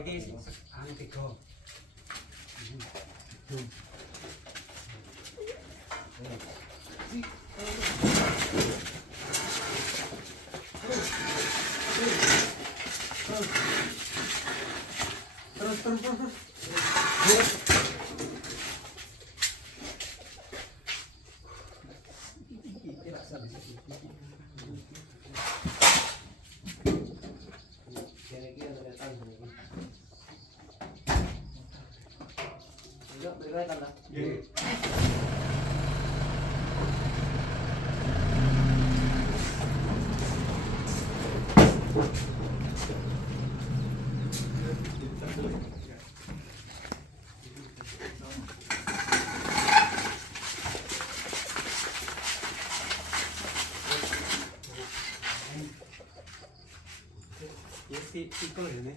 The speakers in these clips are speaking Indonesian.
iki anu tiga. Terus. Sikol ini.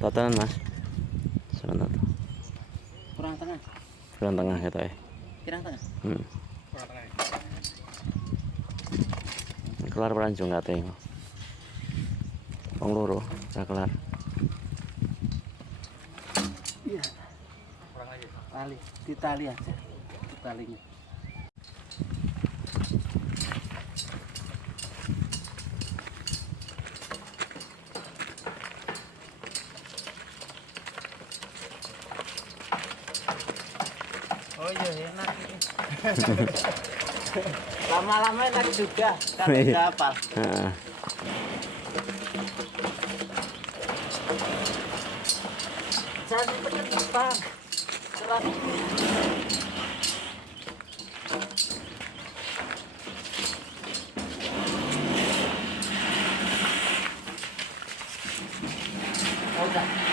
Tatanan mas, sebentar tuh. Kurang tengah. Kurang tengah gitu ya. Kurang tengah. Kurang tengah. Kelar perancung nggak tengok. Wong loro, udah kelar. Iya. Kurang lagi. Tali, ditali aja. Talinya. Oh iya enak ini. Lama-lama enak juga kalau udah hafal. Jangan pedet bang. Terlalu. Oh, udah.